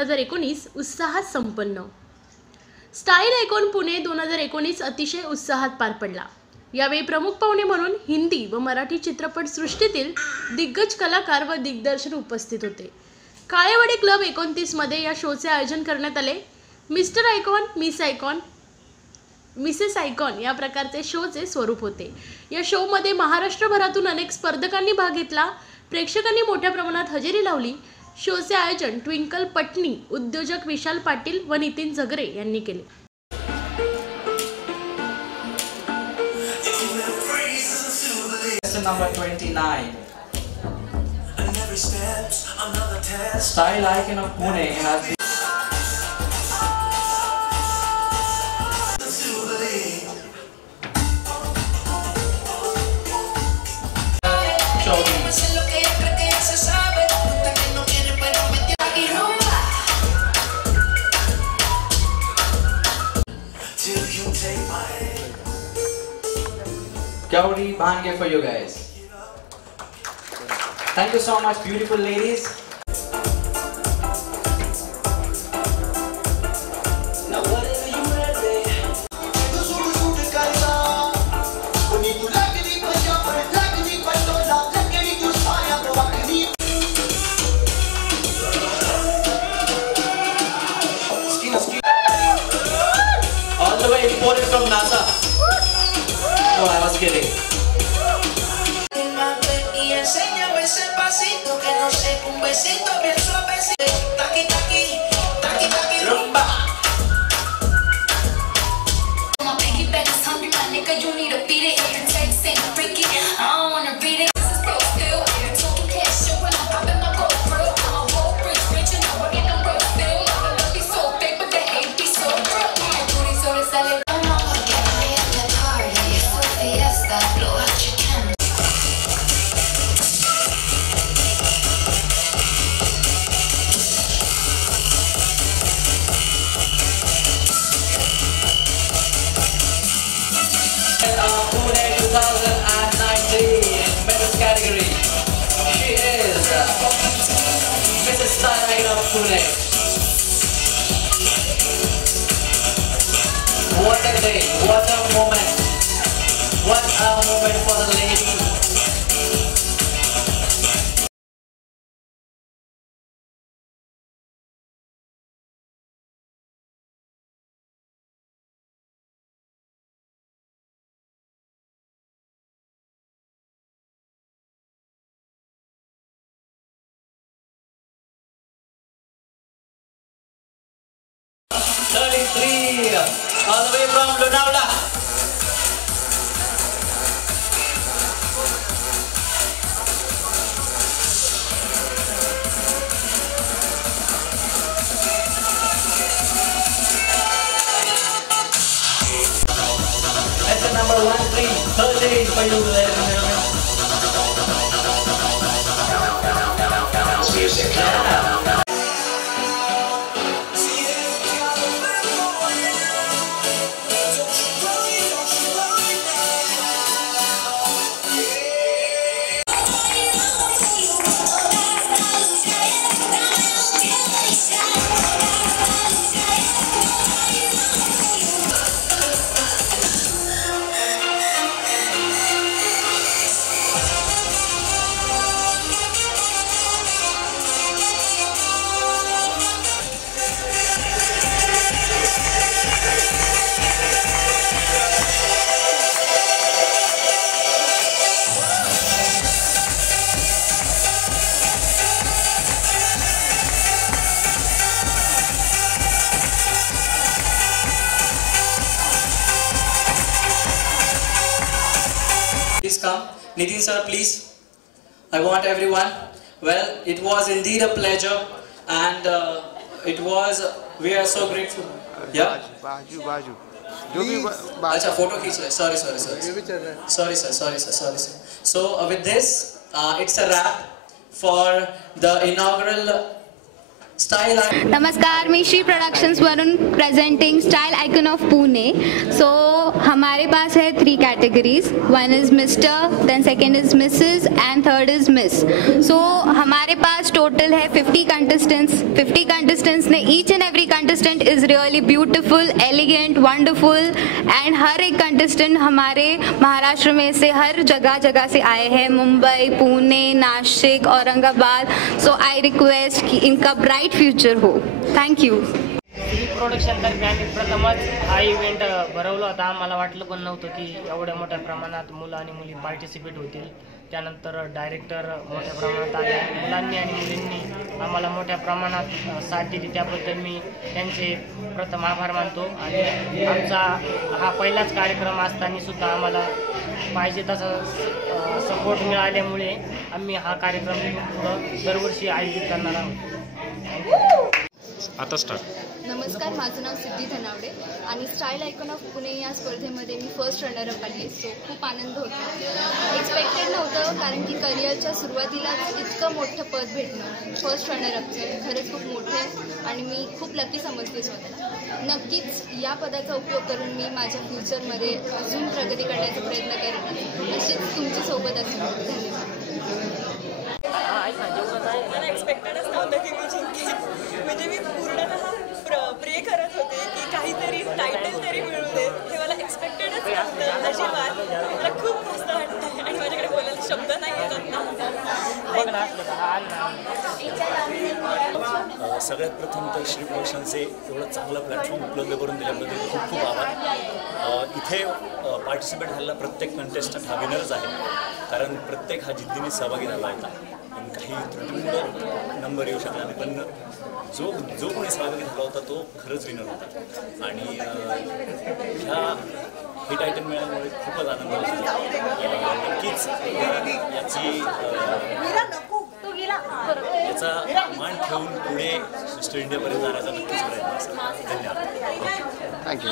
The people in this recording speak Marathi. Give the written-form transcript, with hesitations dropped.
2019 उत्साहात संपन्न। स्टाईल आयकॉन पुणे 2019 अतिशय उत्साहात पार पडला। यावेळी प्रमुख पाहुणे म्हणून हिंदी व मराठी चित्रपट सृष्टीतील दिग्गज कलाकार व दिग्दर्शक उपस्थित होते। काळेवाडी क्लब 29 मध्ये या शोचे आयोजन करण्यात आले। Mister icon, miss icon, Mrs icon या प्रकारचे शोचे स्वरूप होते। या शो मध्ये महाराष्ट्रभरातून अनेक स्पर्धकांनी भाग घेतला। प्रेक्षकांनी मोठ्या प्रमाणात हजेरी लावली। शोचे आयोजन ट्विंकल पटनी, उद्योजक विशाल पाटील व नितीन झगरे यांनी केले। Number 29. Style icon of Pune has been Gauri Bhange for you guys. Thank you so much, beautiful ladies. All the way imported from NASA. No, I was kidding. Rumba. Pune 2019 men's category. She is Mrs. Style of Pune. What a day! What a moment! What a moment for the lady. All the way from Lonavala. That's the number 13 for you, ladies and gentlemen. Music. Yeah. Please come. Nitin sir, please. I want everyone. Well, it was indeed a pleasure, and we are so grateful. Yeah? Acha, photo खींच ले. Sorry. Sorry sir. So with this, it's a wrap for the inaugural Style नमस्कार, मैं Shri productions Varun presenting style icon of Pune. So हमारे पास है 3 categories, 1 is mister, then second is missus and third is miss. So हमारे पास टोटल है 50 कंटेस्टेंट्स ने each and every contestant is really beautiful, elegant, wonderful and हर एक कंटेस्टेंट हमारे महाराष्ट्र में से हर जगह से आए हैं, Mumbai, Pune, Nashik, Aurangabad. So I request कि इनका ब्राइट फ्यूचर हो। Thank you. प्रोडक्शन दरम्यान प्रथमच हा इव्हेंट भरवला होता। आम्हाला वाटलं पण नव्हतं की एवढ्या मोठ्या प्रमाणात मुलं आणि मुली पार्टिसिपेट होतील। त्यानंतर डायरेक्टर मोठ्या प्रमाणात आले, मुलांनी आणि मुलींनी आम्हाला मोठ्या प्रमाणात साथ दिली, त्याबद्दल मी त्यांचे प्रथम आभार मानतो। आणि आमचा हा पहिलाच कार्यक्रम असताना सुद्धा आम्हाला पाहिजे तसा सपोर्ट मिळाल्यामुळे आम्ही हा कार्यक्रम पुढं दरवर्षी आयोजित करणार आहोत। आता स्टार्ट। नमस्कार, माझं नाव सिद्धी धनावडे आणि स्टाईल आयकॉन ऑफ पुणे या स्पर्धेमध्ये मी फर्स्ट रनरअप आली। सो खूप आनंद होतो, एक्सपेक्टेड नव्हतं, कारण की करिअरच्या सुरुवातीलाच इतकं मोठं पद भेटणं फर्स्ट रनरअपचं खरंच खूप मोठं आहे आणि मी खूप लकी समजते स्वतःला। नक्कीच या पदाचा उपयोग करून मी माझ्या फ्युचरमध्ये अजून प्रगती करण्याचा प्रयत्न करेन, अशीच तुमची सोबत असेल। धन्यवाद। मला एक्सपेक्टेडच नव्हतं की मी जिंकेन, म्हणजे मी पूर्णतः प्रे करत होते की काहीतरी टायटल तरी मिळू देत, हे मला एक्सपेक्टेडच नव्हतं अजिबात। मला खूप मस्त वाटतं आणि माझ्याकडे बोलायला शब्द नाही येत आता। सगळ्यात प्रथम तर श्री प्रोडक्शनचे एवढं चांगलं प्लॅटफॉर्म उपलब्ध करून दिल्याबद्दल खूप खूप आभार। इथे पार्टिसिपेट झालेला प्रत्येक कंटेस्टंट हा विनरच आहे, कारण प्रत्येक हा जिद्दीने सहभागी झाला होता। पण काही त्रुटीमुळे नंबर येऊ शकला नाही, पण जो कोणी सहभागी झाला होता तो खरंच विनर होता। आणि हे टायटल मिळाल्यामुळे खूपच आनंद होतो। नक्कीच याचा मान ठेवून पुढे मिस्टर इंडियापर्यंत जाण्याचा नक्कीच प्रयत्न असेल। धन्यवाद। थँक्यू।